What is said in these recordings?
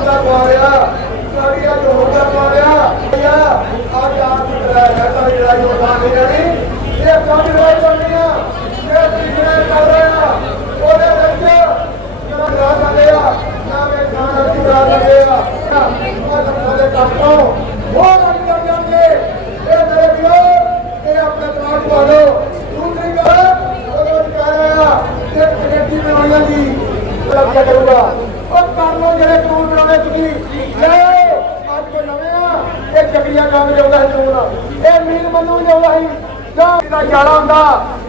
ਦਾ ਮਾਰਿਆ ਸਾਡੀਆਂ ਜੋਰ ਦਾ ਮਾਰਿਆ ਆ ਆ ਜਾ ਜਿਹੜਾ ਹੈ ਤਾਂ ਲੜਾਈ ਹੋ ਬਾਕੀ ਜਾਣੀ ਇਹ ਕੰਮ ਲੜਾਈ ਕਰਨੀ ਆ। ਇਹ ਤੀਸਰੇ ਕਰ ਰਹੇ ਆ। ਉਹਦੇ ਵਿੱਚ ਜਿਹੜਾ ਰਾ ਸਕਦੇ ਆ ਨਾ ਮੈਂ ਖਾਣਾ ਚੁਰਾ ਸਕਦੇ ਆ ਉਹ ਲੋਕਾਂ ਕੰਮ ਤੋਂ ਹੋਰ ਅੱਗੇ ਜਾਂਦੇ। ਇਹ ਮੇਰੇ ਵੀਰੋ, ਇਹ ਆਪਣੇ ਪਲਾਟ ਪਾ ਲਓ ਦੂਸਰੀ ਗੱਲ ਉਹ ਕਹਿ ਰਿਹਾ ਕਿ ਕਨੇਡੀ ਬਣਾਉਣ ਦੀ ਲੱਗਾ ਕਰੂਗਾ ਉਹ ਕਰ ਲਓ ਜਿਹੜੇ ਕਾਨੂੰਨ ਬਣਾਉਣੇ ਤੁਸੀਂ ਲੈ ਅੱਜ ਕੋ ਨਵੇਂ ਆ ਇਹ ਚੱਕਰੀਆਂ ਕੰਮ ਲਿਆਉਂਦਾ ਹੈ ਕਾਨੂੰਨ ਇਹ ਮੀਨ ਮੰਨੂ ਲਿਆਉਂਦਾ ਸੀ। ਜਾਂ ਇਹਦਾ ਜਾਲਾ ਹੁੰਦਾ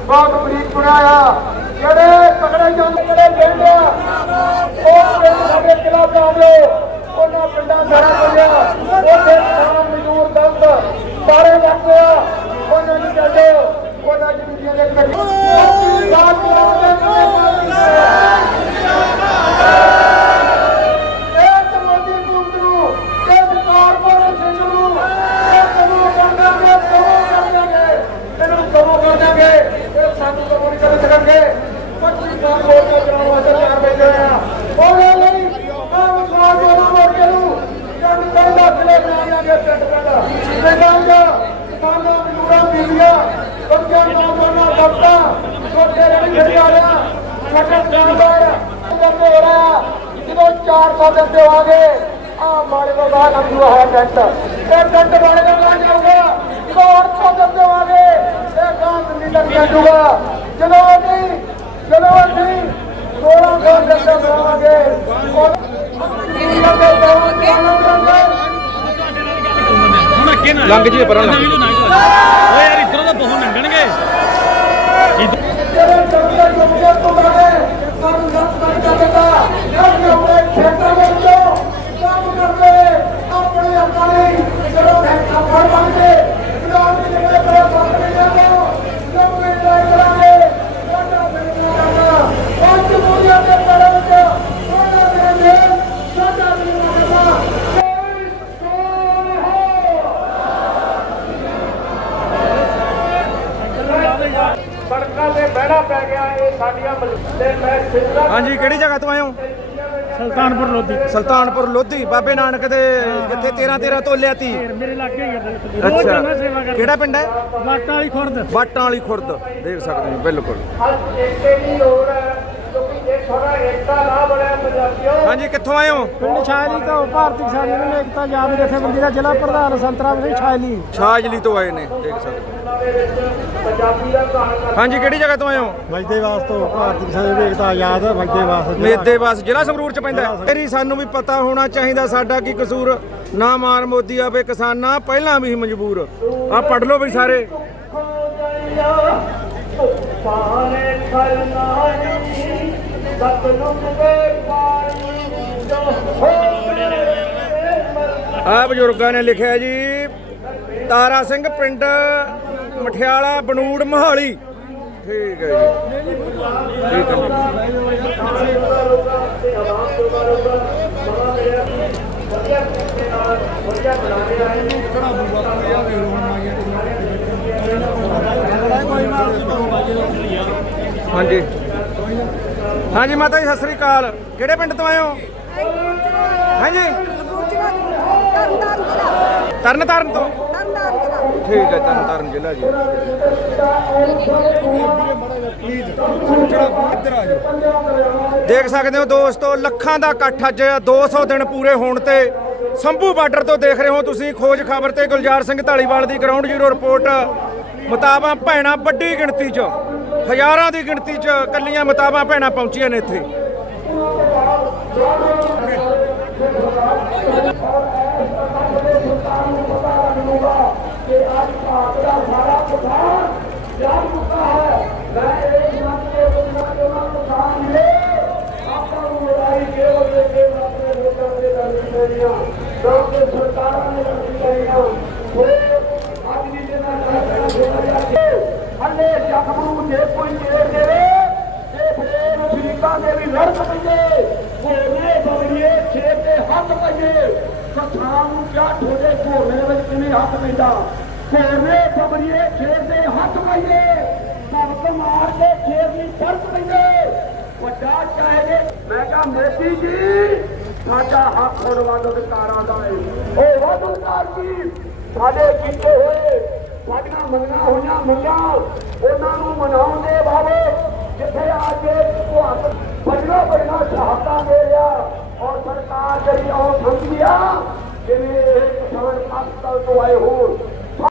ਬਹੁਤ ਬਰੀਕ ਬਣਾਇਆ। ਜਿਹੜੇ ਤਕੜੇ ਜਾਂਦੇ ਜਿਹੜੇ ਪਿੰਡ ਆ, ਉਹ ਸਾਡੇ ਕਿਲਾ ਜਾਵੇ ਉਹਨਾਂ ਪਿੰਡਾਂ ਸਾਰਾ ਕੁਝ ਉਹਦੇ ਕਿਸਾਨ ਮਜ਼ਦੂਰ ਦੰਦ ਸਾਰੇ ਲੱਗਦੇ ਆ ਉਹਨਾਂ ਨੂੰ ਕਹਿੰਦੇ ਉਹਨਾਂ ਦੀ ਦੁਨੀਆ ਦੇ ਕੱਢੀ ਸਾਥ ਕਰਾਉਂਦੇ ਇਸ ਮੋਦੀ ਗੁੰਦ ਨੂੰ ਇਸ ਕਾਰਪੋਰੇਸ਼ਨ ਨੂੰ ਇਹ ਕਦੋਂ ਕਰ ਦਾਂਗੇ ਕਦੋਂ ਕਰ ਦਾਂਗੇ ਇਹਨੂੰ ਕਦੋਂ ਕਰ ਦਾਂਗੇ ਇਹ ਸਾਨੂੰ ਕਦੋਂ ਨਹੀਂ ਕਰ ਸਕਣਗੇ ਪੱਚੀ ਸਾਲ ਹੋ ਗਏ ਚਲਾਉਣ ਵਾਸਤੇ ਤਿਆਰ ਬੈਠੇ ਹੋਏ ਆ ਉਹਦੇ ਲਈ ਆਮ ਸਮਾਜ ਦੇ ਮੋਰਚੇ ਨੂੰ ਜਨ ਕਹਿੰਦਾ ਕਿਲੇ ਬਣਾ ਦਿਆਂਗੇ ਪਿੰਡ ਪਿੰਡ ਪਿੰਡਾਂ ਦਾ ਕਿਸਾਨਾਂ ਮਜ਼ਦੂਰਾਂ ਬੀਬੀਆਂ ਬੱਚਿਆਂ ਨੌਜਵਾਨਾਂ ਦਬਤਾ ਛੋਟੇ ਰਣੀ ਖੜੀ ਆ ਰਿਹਾ ਹੋ ਰਿਹਾ ਜਦੋਂ 400 ਦਿਨ ਦੇਵਾਂਗੇ ਆ ਮਾੜੇ ਦਾ ਬਾਅਦ ਅੰਦੂ ਹੈ ਟੈਂਟ ਇਹ ਟੈਂਟ ਮਾੜੇ ਦਾ ਬਾਅਦ ਜਾਊਗਾ ਜਦੋਂ 800 ਦਿਨ ਦੇਵਾਂਗੇ ਇਹ ਗਾਂ ਦਿੱਲੀ ਤੱਕ ਜਾਊਗਾ ਜਦੋਂ ਅਸੀਂ ਜਦੋਂ ਅਸੀਂ 1600 ਦਿਨ ਦੇ ਦੇਵਾਂਗੇ ਹੁਣ ਅੱਗੇ ਨਾ ਲੰਘ ਜੀ ਪਰਾਂ ਲੰਘ। ਓਏ ਯਾਰ ਇਧਰੋਂ ਤਾਂ ਬਹੁਤ ਲੰਘਣਗੇ ਜਿਹੜੇ ਜੰਗਲ ਜੁਗਿਆ ਤੋਂ ਬਾਰੇ ਸਾਨੂੰ ਨੱਤ ਕਰ ਦਿੱਤਾ ਅਸੀਂ ਆਪਣੇ ਖੇਤਾਂ ਵਿੱਚੋਂ ਕੰਮ ਕਰਦੇ ਆਪਣੇ ਅਕਾਲੀ ਜਦੋਂ ਖੇਤਾਂ ਫੜ ਬੰਦੇ ਵਿਧਾਨ ਦੀ ਜਗ੍ਹਾ ਤੇ ਫੜ ਕੇ ਜਾਂਦੇ ਲੋਕ ਵੀ ਲੜਾਈ ਕਰਾਂਗੇ ਸਾਡਾ ਬਿਲਕੁਲ ਕਰਨਾ ਪੰਜ ਮੂਲੀਆਂ ਦੇ ਪੜੇ ਵਿੱਚ ਉਹਨਾਂ ਦੇ ਮੇਲ ਸਾਡਾ ਬਿਲਕੁਲ ਕਰਨਾ ਜੈ ਸੋਹਣਾ ਸੜਕਾਂ ਤੇ ਬਹਿਣਾ ਪੈ ਗਿਆ ਇਹ ਸਾਡੀਆਂ ਮਲ- ਤੇ ਮੈਂ ਸਿੱਧਾ ਹਾਂਜੀ ਕਿਹੜੀ ਜਗ੍ਹਾ ਤੋਂ ਆਏ ਹੋ? ਸੁਲਤਾਨਪੁਰ ਲੋਧੀ। ਸੁਲਤਾਨਪੁਰ ਲੋਧੀ। ਬਾਬੇ ਨਾਨਕ ਦੇ ਜਿੱਥੇ 13 13 ਤੋਲਿਆ ਤੀ। ਮੇਰੇ ਲਾਗੇ ਹੀ ਆ ਰੋਜ਼ ਜਾਣਾ ਸੇਵਾ ਕਰਨ ਕਿਹੜਾ ਪਿੰਡ ਹੈ? ਵਾਟਾਂ ਵਾਲੀ ਖੁਰਦ। ਵਾਟਾਂ ਵਾਲੀ ਖੁਰਦ। ਦੇਖ ਸਕਦੇ ਹੋ ਬਿਲਕੁਲ। ਅੱਜ ਏਕੇ ਦੀ ਲੋੜ ਹੈ ਕਿਉਂਕਿ ਇਹ ਸਾਰਾ ਏਕਤਾ ਨਾ ਬਣਿਆ ਪੰਜਾਬੀਓ ਹਾਂਜੀ ਕਿੱਥੋਂ ਆਏ ਹੋ? ਪਿੰਡ ਛਾਇਲੀ ਤੋਂ ਭਾਰਤੀ ਕਿਸਾਨ ਯੂਨੀਅਨ ਏਕਤਾ ਯਾਦ ਜਥੇਬੰਦੀ ਦਾ ਜ਼ਿਲ੍ਹਾ ਪ੍ਰਧਾਨ ਸੰਤਰਾਮ ਸਿੰਘ ਛਾਇਲੀ। ਛਾਜਲੀ ਤੋਂ ਆਏ ਨੇ ਦੇਖ ਸਕਦੇ ਹੋ। ਹਾਂਜੀ ਕਿਹੜੀ ਜਗ੍ਹਾ ਤੋਂ ਆਏ ਹੋ? ਵਜਦੇ ਵਾਸਤੇ ਭਾਰਤੀ ਕਿਸਾਨ ਯੂਨੀਅਨ ਏਕਤਾ ਆਜ਼ਾਦ ਵਜਦੇ ਵਾਸਤੇ ਮੇਦੇ ਬਸ ਜ਼ਿਲ੍ਹਾ ਸੰਗਰੂਰ ਚ ਪੈਂਦਾ ਹੈ। ਤੇਰੀ ਸਾਨੂੰ ਵੀ ਪਤਾ ਹੋਣਾ ਚਾਹੀਦਾ ਸਾਡਾ ਕੀ ਕਸੂਰ? ਨਾ ਮਾਰ ਮੋਦੀ ਆਵੇ ਕਿਸਾਨਾਂ ਪਹਿਲਾਂ ਵੀ ਮਜਬੂਰ। ਆ ਪੜ ਲਓ ਬਈ ਸਾਰੇ। ਪਾਣੀ ਜੋ ਆ ਬਜ਼ੁਰਗਾਂ ਨੇ ਲਿਖਿਆ ਜੀ ਤਾਰਾ ਸਿੰਘ ਪਿੰਡ ਮਠਿਆਲਾ ਬਨੂੜ ਮਹਾਲੀ। ਠੀਕ ਹੈ ਜੀ। ਠੀਕ ਹੈ ਜੀ। ਹਾਂਜੀ। ਹਾਂਜੀ ਮਾਤਾ ਜੀ, ਸਤਿ ਸ੍ਰੀ ਅਕਾਲ। ਕਿਹੜੇ ਪਿੰਡ ਤੋਂ ਆਏ ਹੋ? ਹਾਂਜੀ। ਤਰਨ ਤਾਰਨ ਤੋਂ। ਠੀਕ ਹੈ ਤਰਨ ਤਾਰਨ ਜ਼ਿਲ੍ਹਾ ਜੀ। ਦੇਖ ਸਕਦੇ ਹੋ ਦੋਸਤੋ, ਲੱਖਾਂ ਦਾ ਇਕੱਠ ਅੱਜ 200 ਦਿਨ ਪੂਰੇ ਹੋਣ ਤੇ ਸੰਭੂ ਬਾਰਡਰ ਤੋਂ ਦੇਖ ਰਹੇ ਹੋ ਤੁਸੀਂ ਖੋਜ ਖਬਰ ਤੇ ਗੁਲਜ਼ਾਰ ਸਿੰਘ ਢਾਲੀਵਾਲ ਦੀ ਗਰਾਊਂਡ ਜ਼ੀਰੋ ਰਿਪੋਰਟ ਮੁਤਾਬਕ ਭੈਣਾਂ ਵੱਡੀ ਗਿਣਤੀ 'ਚ। ਹਜ਼ਾਰਾਂ ਦੀ ਗਿਣਤੀ 'ਚ ਕੱਲੀਆਂ ਮੁਤਾਬਕ ਭੈਣਾਂ ਪਹੁੰਚੀਆਂ ਨੇ ਇੱਥੇ। ਹੱਲੇ ਨੂੰ ਜੇ ਕੋਈ ਛੇੜ ਦੇਵੇ ਤੇ ਫੇਰ ਅਫਰੀਕਾ ਦੇ ਵੀ ਲੜ ਪਈਏ ਹੋਰੇ ਬਵੀਏ ਛੇੜ ਦੇ ਹੱਥ ਪਈਏ ਕਿਸਾਨ ਨੂੰ ਕਿਆ ਠੋਡੇ ਘੋੜੇ ਵਿੱਚ ਕਿਵੇਂ ਹੱਥ ਪੈਂਦਾ ਹੋਰੇ ਬਵੀਏ ਛੇੜ ਦੇ ਹੱਥ ਪਈਏ ਭਗਤ ਮਾਰ ਕੇ ਛੇੜ ਦੀ ਫ਼ਰਕ ਪਈਏ ਵੱਡਾ ਚਾਹੇ ਮੈਂ ਕਿਹਾ ਮੋਦੀ ਜੀ ਸਾਡਾ ਹੱਕ ਹੁਣ ਵੱਧ ਅਧਿਕਾਰਾਂ ਦਾ ਹੈ ਉਹ ਵੱਧ ਅਧਿਕਾਰ ਕੀ ਸਾਡੇ ਕੀਤੇ ਹੋਏ ਸਾਡੀਆਂ ਮੰਗਾਂ ਹੋਈਆਂ ਮੰਗਾਂ ਉਹਨਾਂ ਨੂੰ ਮਨਾਉਣ ਦੇ ਬਾਰੇ ਜਿੱਥੇ ਅੱਜ ਭਾਰਤ ਬੜੀਆਂ ਬੜੀਆਂ ਸ਼ਹਾਦਤਾਂ ਦੇ ਰਿਹਾ ਔਰ ਸਰਕਾਰ ਜਿਹੜੀ ਉਹ ਸਮਝੀ ਆ, ਜਿਵੇਂ ਇਹ ਕਿਸਾਨ ਪਾਕਿਸਤਾਨ ਤੋਂ ਆਏ ਹੋ